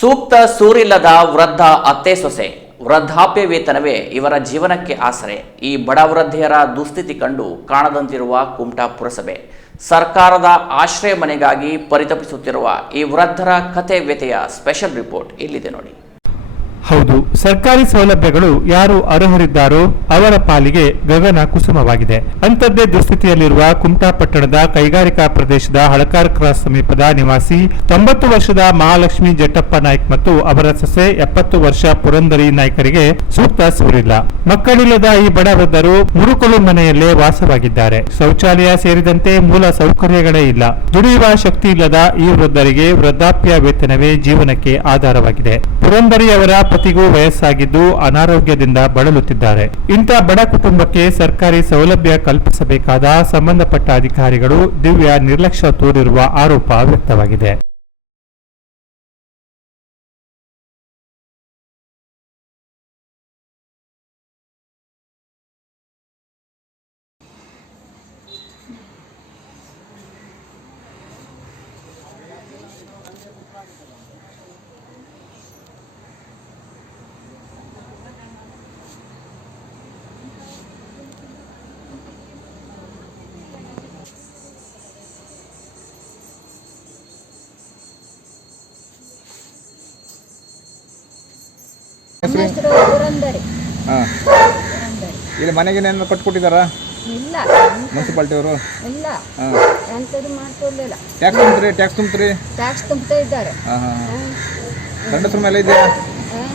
ಸೂಕ್ತ ಸೂರಿಲ್ಲದ ವೃದ್ಧ ಅತ್ತೆ ಸೊಸೆ, ವೃದ್ಧಾಪ್ಯ ವೇತನವೇ ಇವರ ಜೀವನಕ್ಕೆ ಆಸರೆ. ಈ ಬಡ ವೃದ್ಧೆಯರ ದುಸ್ಥಿತಿ ಕಂಡು ಕಾಣದಂತಿರುವ ಕುಮಟಾ ಪುರಸಭೆ. ಸರ್ಕಾರದ ಆಶ್ರಯ ಮನೆಗಾಗಿ ಪರಿತಪಿಸುತ್ತಿರುವ ಈ ವೃದ್ಧರ ಕತೆ ವ್ಯತೆಯ ಸ್ಪೆಷಲ್ ರಿಪೋರ್ಟ್ ಇಲ್ಲಿದೆ ನೋಡಿ. ಹೌದು, ಸರ್ಕಾರಿ ಸೌಲಭ್ಯಗಳು ಯಾರು ಅರ್ಹರಿದ್ದಾರೋ ಅವರ ಪಾಲಿಗೆ ಗಗನ ಕುಸುಮವಾಗಿದೆ. ಅಂಥದ್ದೇ ದುಸ್ಥಿತಿಯಲ್ಲಿರುವ ಕುಮಟಾ ಪಟ್ಟಣದ ಕೈಗಾರಿಕಾ ಪ್ರದೇಶದ ಹಳಕಾರ್ ಕ್ರಾಸ್ ಸಮೀಪದ ನಿವಾಸಿ ತೊಂಬತ್ತು ವರ್ಷದ ಮಹಾಲಕ್ಷ್ಮಿ ಜಟ್ಟಪ್ಪ ನಾಯ್ಕ ಮತ್ತು ಅವರ ಸೊಸೆ ಎಪ್ಪತ್ತು ವರ್ಷ ಪುರಂದರಿ ನಾಯ್ಕರಿಗೆ ಸೂಕ್ತ ಸೂರಿಲ್ಲ. ಮಕ್ಕಳಿಲ್ಲದ ಈ ಬಡ ವೃದ್ಧರು ಮುರುಕಲು ಮನೆಯಲ್ಲೇ ವಾಸವಾಗಿದ್ದಾರೆ. ಶೌಚಾಲಯ ಸೇರಿದಂತೆ ಮೂಲ ಸೌಕರ್ಯಗಳೇ ಇಲ್ಲ. ದುಡಿಯುವ ಶಕ್ತಿ ಇಲ್ಲದ ಈ ವೃದ್ಧರಿಗೆ ವೃದ್ಧಾಪ್ಯ ವೇತನವೇ ಜೀವನಕ್ಕೆ ಆಧಾರವಾಗಿದೆ. ಪುರಂದರಿ ಅವರ ಪತಿಗೂ ವಯಸ್ಸಾಗಿದ್ದು ಅನಾರೋಗ್ಯದಿಂದ ಬಳಲುತ್ತಿದ್ದಾರೆ. ಇಂಥ ಬಡ ಕುಟುಂಬಕ್ಕೆ ಸರ್ಕಾರಿ ಸೌಲಭ್ಯ ಕಲ್ಪಿಸಬೇಕಾದ ಸಂಬಂಧಪಟ್ಟ ಅಧಿಕಾರಿಗಳು ದಿವ್ಯ ನಿರ್ಲಕ್ಷ್ಯ ತೋರಿರುವ ಆರೋಪ ವ್ಯಕ್ತವಾಗಿದೆ. ಹಾಂ. ಇಲ್ಲಿ ಮನೆಗೆ ಏನೇನು ಕಟ್ಕೊಟ್ಟಿದ್ದಾರಾ? ಇಲ್ಲ. ಮುನ್ಸಿಪಾಲ್ಟಿ ಅವರು ಇಲ್ಲ. ಹಾಂ. ಎಂಥದ್ದು ಮಾಡ್ಕೊಡ್ಲಿಲ್ಲ. ಟ್ಯಾಕ್ಸ್ ತುಂಬ್ತೀರಿ? ಟ್ಯಾಕ್ಸ್ ತುಂಬ್ರಿ ಟ್ಯಾಕ್ಸ್ ತುಂಬ್ತಾ ಇದ್ದಾರೆ. ಹಾಂ ಗಂಡಸ್ರ ಮೇಲೆ ಇದೆ.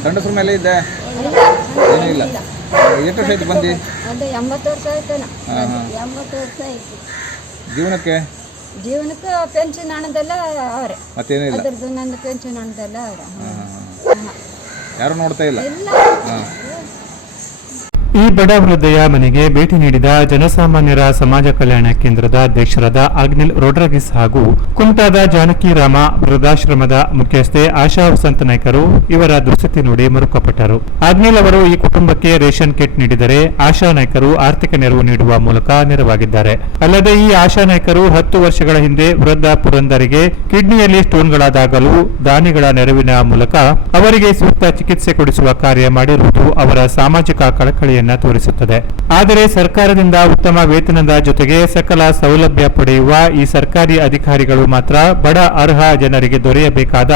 ಗಂಡಸ್ರ ಮೇಲೆ ಇದೆ? ಏನೂ ಇಲ್ಲ. ಎಷ್ಟು ವರ್ಷ ಆಯ್ತು ಬಂದು? ಅದೇ ಎಂಬತ್ತು ವರ್ಷ ಆಯ್ತನ ಎಂಬತ್ತು ವರ್ಷ ಆಯ್ತು. ಜೀವನಕ್ಕೆ? ಜೀವನಕ್ಕೆ ಪೆನ್ಷನ್ ಹಣದೆಲ್ಲ ಅವರೇ. ಮತ್ತೇನಿಲ್ಲ ಅದ್ರದ್ದು ನನ್ನ ಪೆನ್ಷನ್ ಹಣದೆಲ್ಲ ಅವರೇ. ಯಾರೂ ನೋಡ್ತಾ ಇಲ್ಲ? ಹಾ. ಈ ಬಡ ಹೃದಯ ಮನೆಗೆ ಭೇಟಿ ನೀಡಿದ ಜನಸಾಮಾನ್ಯರ ಸಮಾಜ ಕಲ್ಯಾಣ ಕೇಂದ್ರದ ಅಧ್ಯಕ್ಷರಾದ ಅಗ್ನಿಲ್ ರೋಡ್ರಗಿಸ್ ಹಾಗೂ ಕುಮಟಾದ ಜಾನಕಿರಾಮ ವೃದ್ಧಾಶ್ರಮದ ಮುಖ್ಯಸ್ಥೆ ಆಶಾ ವಸಂತ ನಾಯ್ಕರು ಇವರ ದುಸ್ಥಿತಿ ನೋಡಿ ಮರುಕಪಟ್ಟರು. ಅಗ್ನಿಲ್ ಅವರು ಈ ಕುಟುಂಬಕ್ಕೆ ರೇಷನ್ ಕಿಟ್ ನೀಡಿದರೆ ಆಶಾ ನಾಯ್ಕರು ಆರ್ಥಿಕ ನೆರವು ನೀಡುವ ಮೂಲಕ ನೆರವಾಗಿದ್ದಾರೆ. ಅಲ್ಲದೆ ಈ ಆಶಾ ನಾಯ್ಕರು ಹತ್ತು ವರ್ಷಗಳ ಹಿಂದೆ ವೃದ್ಧ ಪುರಂದರಿಗೆ ಕಿಡ್ನಿಯಲ್ಲಿ ಸ್ಟೋನ್ಗಳಾದಾಗಲೂ ದಾನಿಗಳ ನೆರವಿನ ಮೂಲಕ ಅವರಿಗೆ ಸೂಕ್ತ ಚಿಕಿತ್ಸೆ ಕೊಡಿಸುವ ಕಾರ್ಯ ಮಾಡಿರುವುದು ಅವರ ಸಾಮಾಜಿಕ ಕಳಕಳಿಯನ್ನ ತೋರಿಸುತ್ತದೆ. ಆದರೆ ಸರ್ಕಾರದಿಂದ ಉತ್ತಮ ವೇತನದ ಜೊತೆಗೆ ಸಕಲ ಸೌಲಭ್ಯ ಪಡೆಯುವ ಈ ಸರ್ಕಾರಿ ಅಧಿಕಾರಿಗಳು ಮಾತ್ರ ಬಡ ಅರ್ಹ ಜನರಿಗೆ ದೊರೆಯಬೇಕಾದ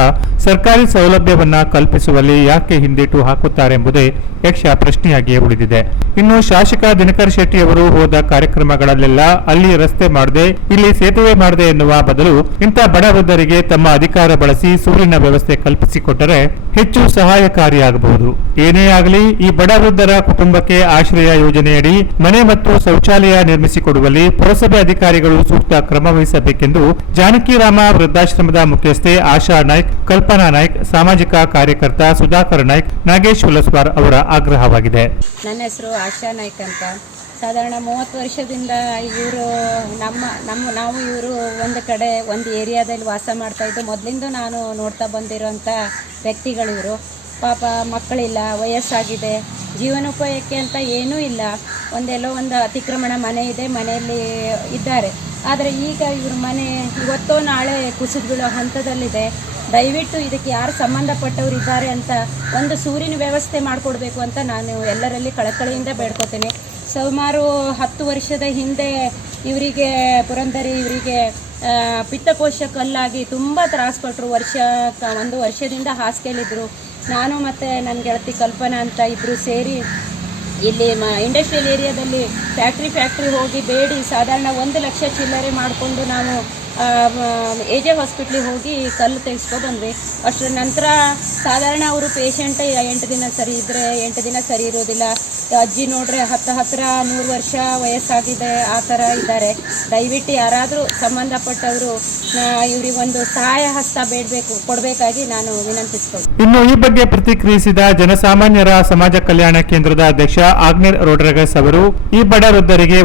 ಸರ್ಕಾರಿ ಸೌಲಭ್ಯವನ್ನ ಕಲ್ಪಿಸುವಲ್ಲಿ ಯಾಕೆ ಹಿಂದೇಟು ಹಾಕುತ್ತಾರೆಂಬುದೇ ಯಕ್ಷ ಪ್ರಶ್ನೆಯಾಗಿಯೇ ಉಳಿದಿದೆ. ಇನ್ನು ಶಾಸಕ ದಿನಕರ್ ಶೆಟ್ಟಿ ಅವರು ಹೋದ ಕಾರ್ಯಕ್ರಮಗಳಲ್ಲೆಲ್ಲ ಅಲ್ಲಿ ರಸ್ತೆ ಮಾಡದೆ, ಇಲ್ಲಿ ಸೇತುವೆ ಮಾಡದೆ ಎನ್ನುವ ಬದಲು ಇಂಥ ಬಡ ವೃದ್ಧರಿಗೆ ತಮ್ಮ ಅಧಿಕಾರ ಬಳಸಿ ಸೂರಿನ ವ್ಯವಸ್ಥೆ ಕಲ್ಪಿಸಿಕೊಟ್ಟರೆ ಹೆಚ್ಚು ಸಹಾಯಕಾರಿಯಾಗಬಹುದು. ಏನೇ ಆಗಲಿ ಈ ಬಡ ವೃದ್ಧರ ಕುಟುಂಬಕ್ಕೆ ಆಶ್ರಯ ಯೋಜನೆಯಡಿ ಮನೆ ಮತ್ತು ಶೌಚಾಲಯ ನಿರ್ಮಿಸಿಕೊಡುವಲ್ಲಿ ಪುರಸಭೆ ಅಧಿಕಾರಿಗಳು ಸೂಕ್ತ ಕ್ರಮ ವಹಿಸಬೇಕೆಂದು ಜಾನಕಿರಾಮ ವೃದ್ಧಾಶ್ರಮದ ಮುಖ್ಯಸ್ಥೆ ಆಶಾ ನಾಯ್ಕ್, ಕಲ್ಪನಾ ನಾಯ್ಕ್, ಸಾಮಾಜಿಕ ಕಾರ್ಯಕರ್ತ ಸುಧಾಕರ್ ನಾಯ್ಕ್, ನಾಗೇಶ್ ಹುಲಸ್ವಾರ್ ಅವರ ಆಗ್ರಹವಾಗಿದೆ. ನನ್ನ ಹೆಸರು ಆಶಾ ನಾಯ್ಕ್ ಅಂತ. ಸಾಧಾರಣ ಮೂವತ್ತು ವರ್ಷದಿಂದ ಇವರು ನಮ್ಮ ನಮ್ಮ, ನಾವು ಇವರು ಒಂದು ಕಡೆ, ಒಂದು ಏರಿಯಾದಲ್ಲಿ ವಾಸ ಮಾಡ್ತಾ ಇದ್ದು ಮೊದಲಿಂದ ನಾನು ನೋಡ್ತಾ ಬಂದಿರೋಂಥ ವ್ಯಕ್ತಿಗಳಿವರು. ಪಾಪ ಮಕ್ಕಳಿಲ್ಲ, ವಯಸ್ಸಾಗಿದೆ. ಜೀವನೋಪಾಯಕ್ಕೆ ಅಂತ ಏನೂ ಇಲ್ಲ. ಒಂದೆಲ್ಲೋ ಒಂದು ಅತಿಕ್ರಮಣ ಮನೆ ಇದೆ, ಮನೆಯಲ್ಲಿ ಇದ್ದಾರೆ. ಆದರೆ ಈಗ ಇವ್ರ ಮನೆ ಇವತ್ತೋ ನಾಳೆ ಕುಸಿದು ಬೀಳೋ ಹಂತದಲ್ಲಿದೆ. ದಯವಿಟ್ಟು ಇದಕ್ಕೆ ಯಾರು ಸಂಬಂಧಪಟ್ಟವ್ರು ಇದ್ದಾರೆ ಅಂತ ಒಂದು ಸೂರಿನ ವ್ಯವಸ್ಥೆ ಮಾಡಿಕೊಡ್ಬೇಕು ಅಂತ ನಾನು ಎಲ್ಲರಲ್ಲಿ ಕಳಕಳಿಯಿಂದ ಬೇಡ್ಕೋತೇನೆ. ಸುಮಾರು ಹತ್ತು ವರ್ಷದ ಹಿಂದೆ ಇವರಿಗೆ ಪುರಂದರಿ, ಇವರಿಗೆ ಪಿತ್ತಕೋಶ ಕಲ್ಲಾಗಿ ತುಂಬ ತ್ರಾಸಪಟ್ಟರು ವರ್ಷ ಕ- ಒಂದು ವರ್ಷದಿಂದ ಹಾಸಿಗೆಲಿದ್ರು ನಾನು ಮತ್ತು ನನ್ನ ಗೆಳತಿ ಕಲ್ಪನಾ ಅಂತ ಇಬ್ಬರು ಸೇರಿ ಇಲ್ಲಿ ಮ ಇಂಡಸ್ಟ್ರಿಯಲ್ ಏರಿಯಾದಲ್ಲಿ ಫ್ಯಾಕ್ಟ್ರಿ ಫ್ಯಾಕ್ಟ್ರಿ ಹೋಗಿ ಬೇಡಿ ಸಾಧಾರಣ ಒಂದು ಲಕ್ಷ ಚಿಲ್ಲರೆ ಮಾಡಿಕೊಂಡು ನಾವು ಎ ಜೆ ಹಾಸ್ಪಿಟ್ಲಿಗೆ ಹೋಗಿ ಕಲ್ಲು ತೆಗೆಸ್ಕೊ ಬಂದ್ವಿ. ಅಷ್ಟರ ನಂತರ ಸಾಧಾರಣ ಅವರು ಪೇಷಂಟ್ ಎಂಟು ದಿನ ಸರಿ ಇದ್ದರೆ ಎಂಟು ದಿನ ಸರಿ ಇರೋದಿಲ್ಲ. ಅಜ್ಜಿ ನೋಡ್ರೆ ಹತ್ತು ಹತ್ತಿರ ನೂರು ವರ್ಷ ವಯಸ್ಸಾಗಿದೆ, ಆ ಥರ ಇದ್ದಾರೆ. ದಯವಿಟ್ಟು ಯಾರಾದರೂ ಸಂಬಂಧಪಟ್ಟವರು ಇವರಿಗೊಂದು ಸಹಾಯ ಹಸ್ತ ಬೇಡಬೇಕು, ಕೊಡಬೇಕಾಗಿ ನಾನು ವಿನಂತಿಸ್ಕೊಳ್ತೀನಿ. ಇನ್ನು ಈ ಬಗ್ಗೆ ಪ್ರತಿಕ್ರಿಯಿಸಿದ ಜನಸಾಮಾನ್ಯರ ಸಮಾಜ ಕಲ್ಯಾಣ ಕೇಂದ್ರದ ಅಧ್ಯಕ್ಷ ಆಗ್ನೇರ್ ರೋಡ್ರಗಸ್ ಅವರು, ಈ ಬಡ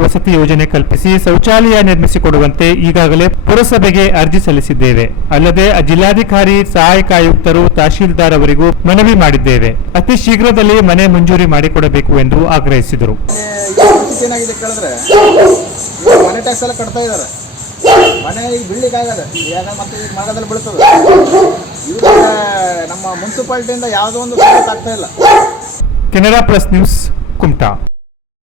ವಸತಿ ಯೋಜನೆ ಕಲ್ಪಿಸಿ ಶೌಚಾಲಯ ನಿರ್ಮಿಸಿಕೊಡುವಂತೆ ಈಗಾಗಲೇ ಪುರಸಭೆಗೆ ಅರ್ಜಿ ಸಲ್ಲಿಸಿದ್ದೇವೆ. ಅಲ್ಲದೆ ಜಿಲ್ಲಾಧಿಕಾರಿ ಸಹಾಯಕ ಆಯುಕ್ತರು ತಹಶೀಲ್ದಾರ್ ಅವರಿಗೂ ಮನವಿ ಮಾಡಿದ್ದೇವೆ. ಅತಿ ಶೀಘ್ರದಲ್ಲಿ ಮನೆ ಮಂಜೂರಿ ಮಾಡಿಕೊಡಬೇಕು ಎಂದು ಆಗ್ರಹಿಸಿದರು. ಏನಾಗಿದೆ ಕೇಳಿದ್ರೆ ಮನೆ ಟ್ಯಾಕ್ಸ್ ಎಲ್ಲ ಕಟ್ತಾ ಇದ್ದಾರೆ. ಮನೆ ಈಗ ಬೀಳ್ಲಿಕ್ಕೆ ಆಗದ. ಈಗ ಮತ್ತೆ ಈಗ ಮರದಲ್ಲಿ ಬೀಳ್ತದೆ. ಇವಾಗ ನಮ್ಮ ಮುನ್ಸಿಪಾಲ್ಟಿಯಿಂದ ಯಾವುದೋ ಒಂದು ಆಗ್ತಾ ಇಲ್ಲ. Canara plus news Kumta.